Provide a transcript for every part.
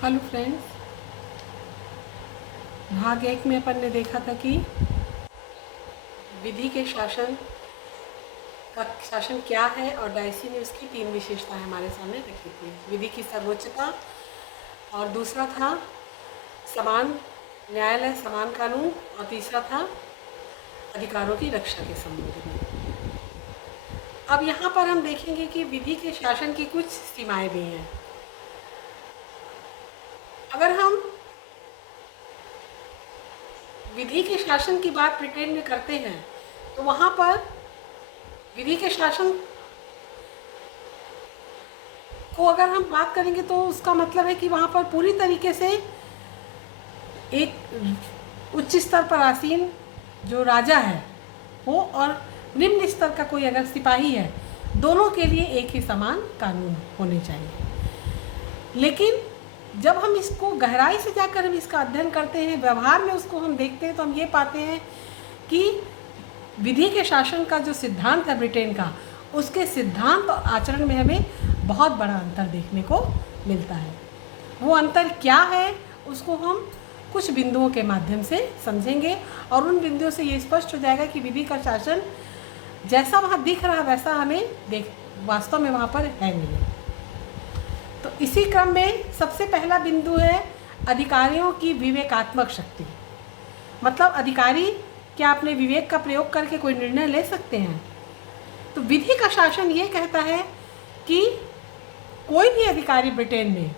Hello friends, भाग एक में अपन ने देखा था कि विधि के शासन का शासन क्या है और डायसी ने उसकी 3 विशेषताएं हमारे सामने रखी थी। विधि की सर्वोच्चता, और दूसरा था समान न्यायालय, समान कानून, और तीसरा था अधिकारों की रक्षा के संबंध में। अब यहाँ पर हम देखेंगे कि विधि के शासन की कुछ सीमाएं भी हैं। अगर हम विधि के शासन की बात ब्रिटेन में करते हैं तो वहाँ पर विधि के शासन को अगर हम बात करेंगे तो उसका मतलब है कि वहाँ पर पूरी तरीके से एक उच्च स्तर पर आसीन जो राजा है वो और निम्न स्तर का कोई अगर सिपाही है, दोनों के लिए एक ही समान कानून होने चाहिए। लेकिन जब हम इसको गहराई से जाकर हम इसका अध्ययन करते हैं, व्यवहार में उसको हम देखते हैं, तो हम ये पाते हैं कि विधि के शासन का जो सिद्धांत है ब्रिटेन का, उसके सिद्धांत और आचरण में हमें बहुत बड़ा अंतर देखने को मिलता है। वो अंतर क्या है उसको हम कुछ बिंदुओं के माध्यम से समझेंगे, और उन बिंदुओं से ये स्पष्ट हो जाएगा कि विधि का शासन जैसा वहाँ दिख रहा वैसा हमें वास्तव में वहाँ पर है नहीं। तो इसी क्रम में सबसे पहला बिंदु है अधिकारियों की विवेकात्मक शक्ति। मतलब अधिकारी क्या अपने विवेक का प्रयोग करके कोई निर्णय ले सकते हैं? तो विधि का शासन ये कहता है कि कोई भी अधिकारी ब्रिटेन में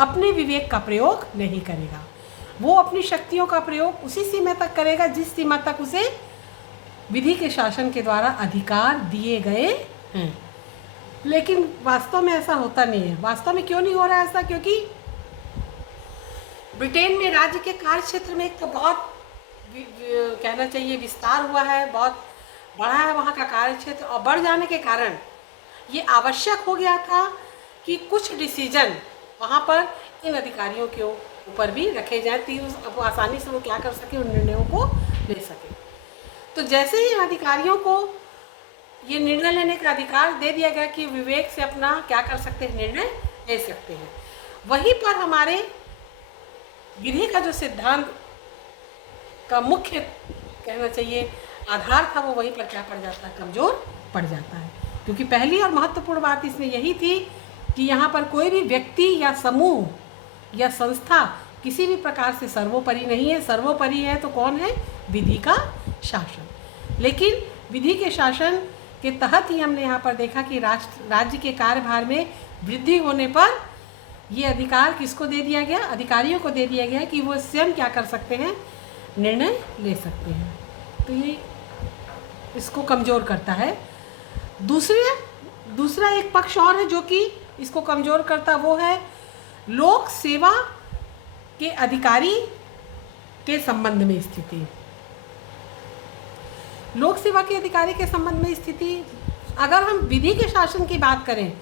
अपने विवेक का प्रयोग नहीं करेगा। वो अपनी शक्तियों का प्रयोग उसी सीमा तक करेगा जिस सीमा तक उसे विधि के शासन के द्वारा अधिकार दिए गए हैं। लेकिन वास्तव में ऐसा होता नहीं है। वास्तव में क्यों नहीं हो रहा है ऐसा? क्योंकि ब्रिटेन में राज्य के कार्य क्षेत्र में एक तो बहुत कहना चाहिए विस्तार हुआ है, बहुत बढ़ा है वहाँ का कार्य क्षेत्र, और बढ़ जाने के कारण ये आवश्यक हो गया था कि कुछ डिसीजन वहाँ पर इन अधिकारियों के ऊपर भी रखे जाए ताकि वो आसानी से वो क्या कर सके, उन निर्णयों को ले सके। तो जैसे ही अधिकारियों को ये निर्णय लेने का अधिकार दे दिया गया कि विवेक से अपना क्या कर सकते हैं, निर्णय ले सकते हैं, वहीं पर हमारे विधि का जो सिद्धांत का मुख्य कहना चाहिए आधार था, वो वहीं पर क्या पड़ जाता है, कमज़ोर पड़ जाता है। क्योंकि पहली और महत्वपूर्ण बात इसमें यही थी कि यहाँ पर कोई भी व्यक्ति या समूह या संस्था किसी भी प्रकार से सर्वोपरि नहीं है। सर्वोपरि है तो कौन है? विधि का शासन। लेकिन विधि के शासन के तहत ही हमने यहाँ पर देखा कि राज्य के कार्यभार में वृद्धि होने पर ये अधिकार किसको दे दिया गया? अधिकारियों को दे दिया गया कि वो स्वयं क्या कर सकते हैं, निर्णय ले सकते हैं। तो ये इसको कमज़ोर करता है। दूसरा एक पक्ष और है जो कि इसको कमज़ोर करता, वो है लोक सेवा के अधिकारी के संबंध में स्थिति। लोक सेवा के अधिकारी के संबंध में स्थिति, अगर हम विधि के शासन की बात करें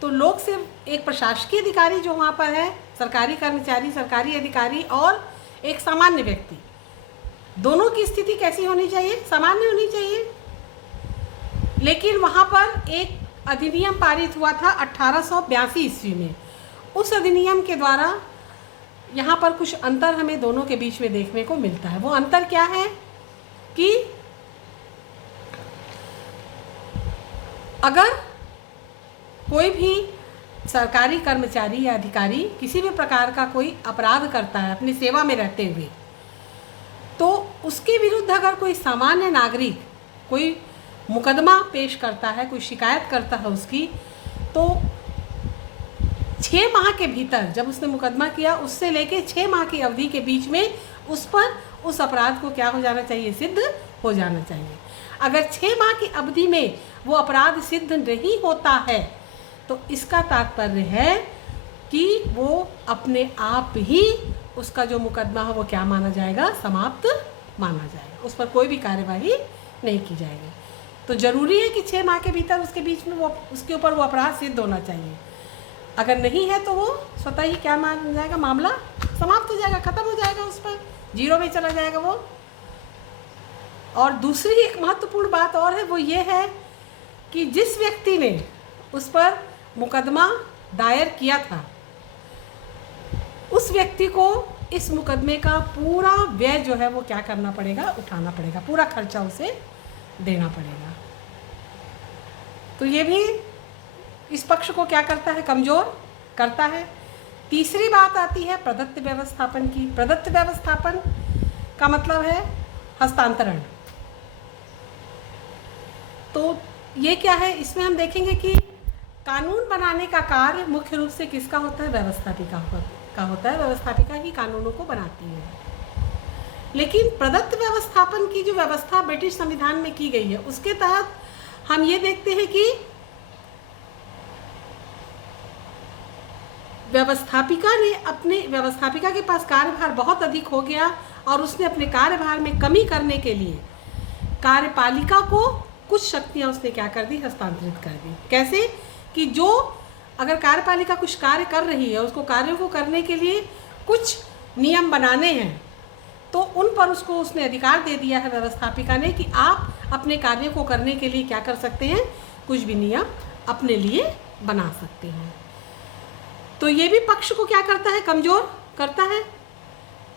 तो लोक से एक प्रशासकीय अधिकारी जो वहाँ पर है, सरकारी कर्मचारी, सरकारी अधिकारी, और एक सामान्य व्यक्ति, दोनों की स्थिति कैसी होनी चाहिए? सामान्य होनी चाहिए। लेकिन वहाँ पर एक अधिनियम पारित हुआ था 1882 ईस्वी में। उस अधिनियम के द्वारा यहाँ पर कुछ अंतर हमें दोनों के बीच में देखने को मिलता है। वो अंतर क्या है कि अगर कोई भी सरकारी कर्मचारी या अधिकारी किसी भी प्रकार का कोई अपराध करता है अपनी सेवा में रहते हुए, तो उसके विरुद्ध अगर कोई सामान्य नागरिक कोई मुकदमा पेश करता है, कोई शिकायत करता है उसकी, तो 6 माह के भीतर जब उसने मुकदमा किया उससे लेके 6 माह की अवधि के बीच में उस पर उस अपराध को क्या हो जाना चाहिए? सिद्ध हो जाना चाहिए। अगर 6 माह की अवधि में वो अपराध सिद्ध नहीं होता है तो इसका तात्पर्य है कि वो अपने आप ही उसका जो मुकदमा है वो क्या माना जाएगा? समाप्त माना जाएगा। उस पर कोई भी कार्यवाही नहीं की जाएगी। तो ज़रूरी है कि 6 माह के भीतर उसके बीच में वो उसके ऊपर वो अपराध सिद्ध होना चाहिए। अगर नहीं है तो वो स्वतः ही क्या मान जाएगा? मामला समाप्त हो जाएगा, ख़त्म हो जाएगा, उस पर जीरो में चला जाएगा वो। और दूसरी एक महत्वपूर्ण बात और है, वो ये है कि जिस व्यक्ति ने उस पर मुकदमा दायर किया था उस व्यक्ति को इस मुकदमे का पूरा व्यय जो है वो क्या करना पड़ेगा, उठाना पड़ेगा, पूरा खर्चा उसे देना पड़ेगा। तो ये भी इस पक्ष को क्या करता है, कमज़ोर करता है। तीसरी बात आती है प्रदत्त व्यवस्थापन की। प्रदत्त व्यवस्थापन का मतलब है हस्तांतरण। तो ये क्या है, इसमें हम देखेंगे कि कानून बनाने का कार्य मुख्य रूप से किसका होता है, व्यवस्थापिका का होता है। व्यवस्थापिका ही कानूनों को बनाती है। लेकिन प्रदत्त व्यवस्थापन की जो व्यवस्था ब्रिटिश संविधान में की गई है, उसके तहत हम ये देखते हैं कि व्यवस्थापिका के पास कार्यभार बहुत अधिक हो गया और उसने अपने कार्यभार में कमी करने के लिए कार्यपालिका को कुछ शक्तियां उसने क्या कर दी, हस्तांतरित कर दी। कैसे कि जो अगर कार्यपालिका कुछ कार्य कर रही है, उसको कार्यों को करने के लिए कुछ नियम बनाने हैं, तो उन पर उसको उसने अधिकार दे दिया है व्यवस्थापिका ने कि आप अपने कार्यों को करने के लिए क्या कर सकते हैं, कुछ भी नियम अपने लिए बना सकते हैं। तो ये भी पक्ष को क्या करता है, कमज़ोर करता है,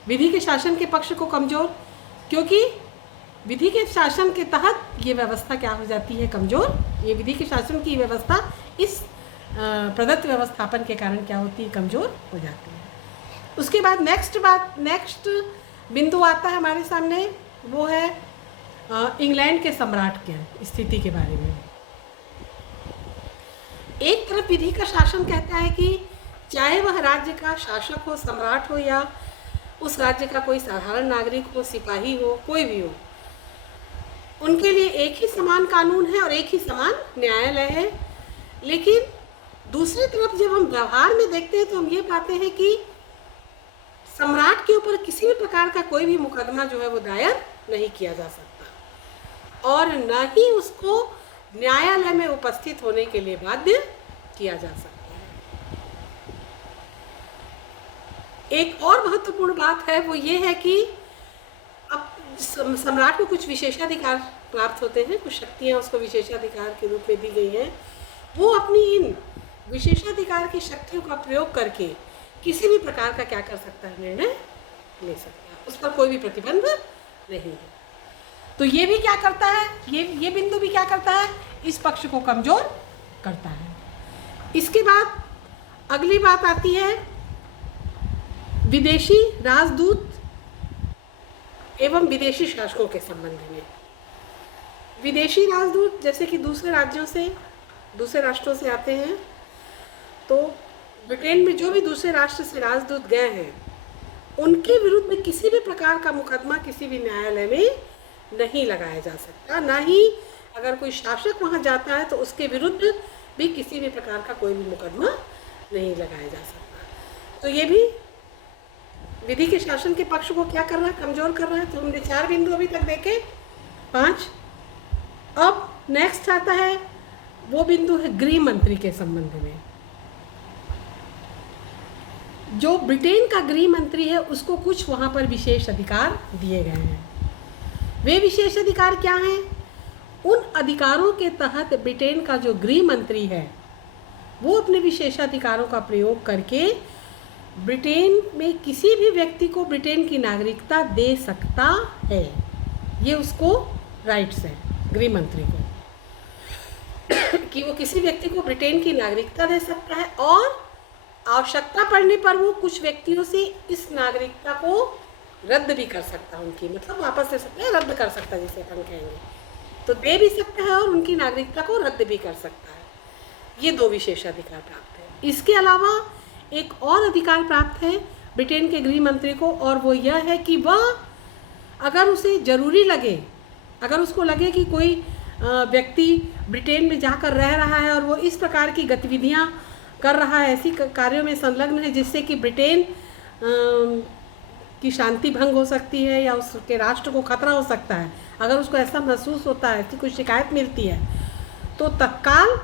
विधि के शासन के पक्ष को कमज़ोर, क्योंकि विधि के शासन के तहत ये व्यवस्था क्या हो जाती है, कमज़ोर। ये विधि के शासन की व्यवस्था इस प्रदत्त व्यवस्थापन के कारण क्या होती है, कमज़ोर हो जाती है। उसके बाद नेक्स्ट बिंदु आता है हमारे सामने, वो है इंग्लैंड के सम्राट की स्थिति के बारे में। एक तरफ विधि का शासन कहता है कि चाहे वह राज्य का शासक हो, सम्राट हो, या उस राज्य का कोई साधारण नागरिक हो, सिपाही हो, कोई भी हो, उनके लिए एक ही समान कानून है और एक ही समान न्यायालय है। लेकिन दूसरी तरफ जब हम व्यवहार में देखते हैं तो हम ये पाते हैं कि सम्राट के ऊपर किसी भी प्रकार का कोई भी मुकदमा जो है वो दायर नहीं किया जा सकता और न ही उसको न्यायालय में उपस्थित होने के लिए बाध्य किया जा सकता है। एक और महत्वपूर्ण बात है, वो ये है कि अब सम्राट को कुछ विशेषाधिकार प्राप्त होते हैं, कुछ शक्तियाँ उसको विशेषाधिकार के रूप में दी गई हैं। वो अपनी इन विशेषाधिकार की शक्तियों का प्रयोग करके किसी भी प्रकार का क्या कर सकता है, निर्णय ले सकता है, उस पर कोई भी प्रतिबंध नहीं है। तो ये भी क्या करता है, ये बिंदु भी क्या करता है, इस पक्ष को कमज़ोर करता है। इसके बाद अगली बात आती है विदेशी राजदूत एवं विदेशी शासकों के संबंध में। विदेशी राजदूत जैसे कि दूसरे राष्ट्रों से आते हैं, तो ब्रिटेन में जो भी दूसरे राष्ट्र से राजदूत गए हैं, उनके विरुद्ध में किसी भी प्रकार का मुकदमा किसी भी न्यायालय में नहीं लगाया जा सकता। ना ही अगर कोई शासक वहाँ जाता है तो उसके विरुद्ध भी किसी भी प्रकार का कोई भी मुकदमा नहीं लगाया जा सकता। तो ये भी विधि के शासन के पक्ष को क्या कर रहा है, कमज़ोर कर रहा है। तो हमने 4 बिंदु अभी तक देखे, 5। अब नेक्स्ट आता है वो बिंदु है गृह मंत्री के संबंध में। जो ब्रिटेन का गृह मंत्री है उसको कुछ वहाँ पर विशेष अधिकार दिए गए हैं। वे विशेष अधिकार क्या हैं? उन अधिकारों के तहत ब्रिटेन का जो गृह मंत्री है वो अपने विशेषाधिकारों का प्रयोग करके ब्रिटेन में किसी भी व्यक्ति को ब्रिटेन की नागरिकता दे सकता है। ये उसको राइट्स है गृह मंत्री को कि वो किसी व्यक्ति को ब्रिटेन की नागरिकता दे सकता है और आवश्यकता पड़ने पर वो कुछ व्यक्तियों से इस नागरिकता को रद्द भी कर सकता है, उनकी मतलब वापस ले सकता है, रद्द कर सकता है जिसे अपन कहेंगे, तो दे भी सकता है और उनकी नागरिकता को रद्द भी कर सकता है। ये 2 विशेषाधिकार प्राप्त है। इसके अलावा एक और अधिकार प्राप्त है ब्रिटेन के गृह मंत्री को, और वो यह है कि वह अगर उसे ज़रूरी लगे, अगर उसको लगे कि कोई व्यक्ति ब्रिटेन में जाकर रह रहा है और वो इस प्रकार की गतिविधियां कर रहा है, ऐसी कार्यों में संलग्न है जिससे कि ब्रिटेन की शांति भंग हो सकती है या उसके राष्ट्र को खतरा हो सकता है, अगर उसको ऐसा महसूस होता है, ऐसी कोई शिकायत मिलती है, तो तत्काल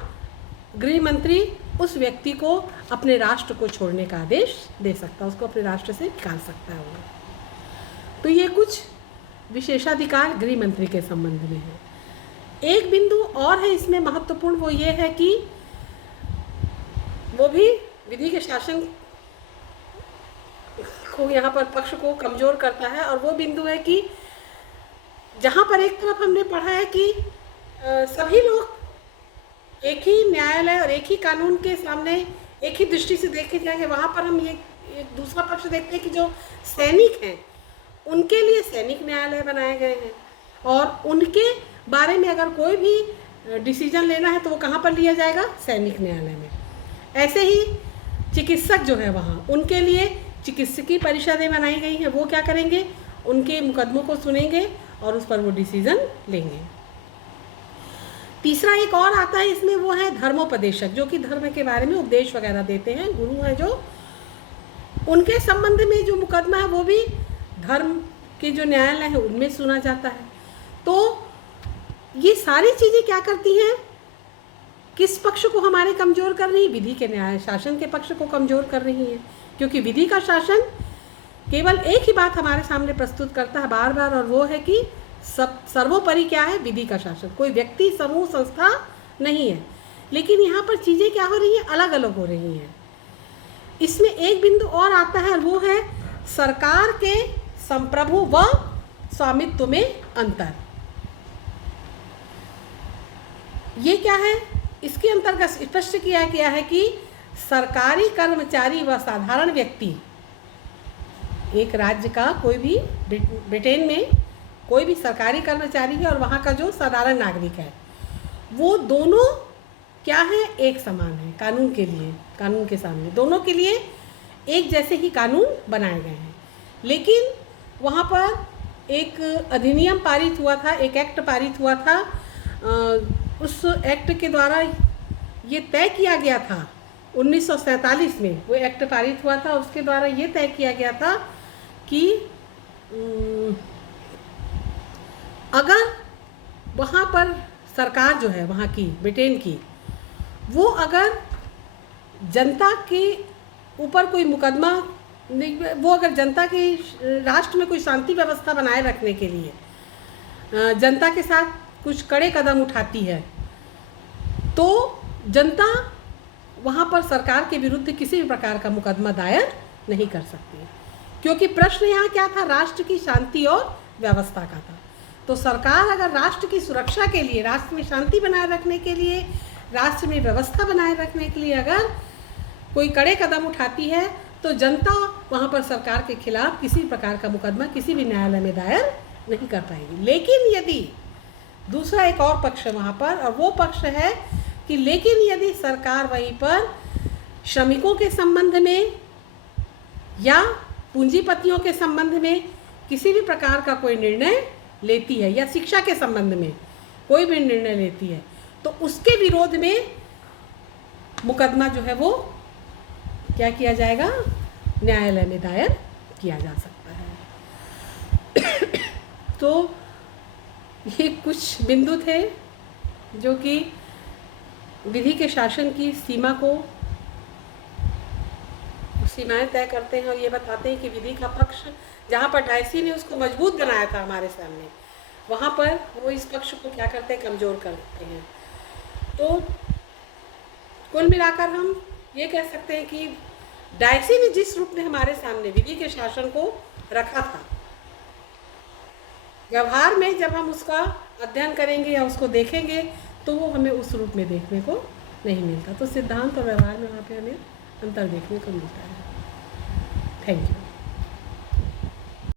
गृह मंत्री उस व्यक्ति को अपने राष्ट्र को छोड़ने का आदेश दे सकता है, उसको अपने राष्ट्र से निकाल सकता है वो। तो ये कुछ विशेषाधिकार गृह मंत्री के संबंध में है। एक बिंदु और है इसमें महत्वपूर्ण, वो ये है कि वो भी विधि के शासन को, यहाँ पर पक्ष को कमज़ोर करता है। और वो बिंदु है कि जहाँ पर एक तरफ हमने पढ़ा है कि सभी लोग एक ही न्यायालय और एक ही कानून के सामने एक ही दृष्टि से देखे जाएंगे, वहाँ पर हम ये एक दूसरा पक्ष देखते हैं कि जो सैनिक हैं उनके लिए सैनिक न्यायालय बनाए गए हैं, और उनके बारे में अगर कोई भी डिसीजन लेना है तो वो कहाँ पर लिया जाएगा? सैनिक न्यायालय में। ऐसे ही चिकित्सक जो है वहाँ, उनके लिए चिकित्सकीय परिषदें बनाई गई हैं। वो क्या करेंगे? उनके मुकदमों को सुनेंगे और उस पर वो डिसीजन लेंगे। तीसरा एक और आता है इसमें, वो है धर्मोपदेशक, जो कि धर्म के बारे में उपदेश वगैरह देते हैं, गुरु हैं जो, उनके संबंध में जो मुकदमा है वो भी धर्म के जो न्यायालय है उनमें सुना जाता है। तो ये सारी चीज़ें क्या करती हैं? किस पक्ष को हमारे कमज़ोर कर रही है? विधि के न्याय शासन के पक्ष को कमज़ोर कर रही है, क्योंकि विधि का शासन केवल एक ही बात हमारे सामने प्रस्तुत करता है बार बार, और वो है कि सर्वोपरि क्या है? विधि का शासन। कोई व्यक्ति, समूह, संस्था नहीं है। लेकिन यहाँ पर चीज़ें क्या हो रही हैं? अलग अलग हो रही हैं। इसमें एक बिंदु और आता है, वो है सरकार के संप्रभु व स्वामित्व में अंतर। ये क्या है? इसके अंतर्गत स्पष्ट किया गया है कि सरकारी कर्मचारी व साधारण व्यक्ति, एक राज्य का कोई भी, ब्रिटेन में कोई भी सरकारी कर्मचारी है और वहाँ का जो साधारण नागरिक है, वो दोनों क्या है? एक समान है कानून के लिए, कानून के सामने दोनों के लिए एक जैसे ही कानून बनाए गए हैं। लेकिन वहाँ पर एक अधिनियम पारित हुआ था, एक एक्ट पारित हुआ था। उस एक्ट के द्वारा ये तय किया गया था 1947 में, वो एक्ट पारित हुआ था। उसके द्वारा ये तय किया गया था कि अगर वहाँ पर सरकार जो है वहाँ की, ब्रिटेन की, वो अगर जनता के ऊपर कोई मुकदमा, वो अगर जनता की, राष्ट्र में कोई शांति व्यवस्था बनाए रखने के लिए जनता के साथ कुछ कड़े कदम उठाती है, तो जनता वहाँ पर सरकार के विरुद्ध किसी भी प्रकार का मुकदमा दायर नहीं कर सकती, क्योंकि प्रश्न यहाँ क्या था? राष्ट्र की शांति और व्यवस्था का था। तो सरकार अगर राष्ट्र की सुरक्षा के लिए, राष्ट्र में शांति बनाए रखने के लिए, राष्ट्र में व्यवस्था बनाए रखने के लिए अगर कोई कड़े कदम उठाती है, तो जनता वहाँ पर सरकार के खिलाफ किसी प्रकार का मुकदमा किसी भी न्यायालय में दायर नहीं कर पाएगी। लेकिन यदि दूसरा एक और पक्ष है वहाँ पर, और वो पक्ष है कि लेकिन यदि सरकार वहीं पर श्रमिकों के संबंध में या पूंजीपतियों के संबंध में किसी भी प्रकार का कोई निर्णय लेती है, या शिक्षा के संबंध में कोई भी निर्णय लेती है, तो उसके विरोध में मुकदमा जो है वो क्या किया जाएगा? न्यायालय में दायर किया जा सकता है। तो ये कुछ बिंदु थे जो कि विधि के शासन की सीमा को, सीमाएं तय करते हैं और ये बताते हैं कि विधि का पक्ष, जहाँ पर डायसी ने उसको मजबूत बनाया था हमारे सामने, वहाँ पर वो इस पक्ष को क्या करते हैं? कमज़ोर कर देते हैं। तो कुल मिलाकर हम ये कह सकते हैं कि डायसी ने जिस रूप में हमारे सामने विधि के शासन को रखा था, व्यवहार में जब हम उसका अध्ययन करेंगे या उसको देखेंगे तो वो हमें उस रूप में देखने को नहीं मिलता। तो सिद्धांत और व्यवहार में वहाँ पे हमें अंतर देखने को मिलता है। Thank you.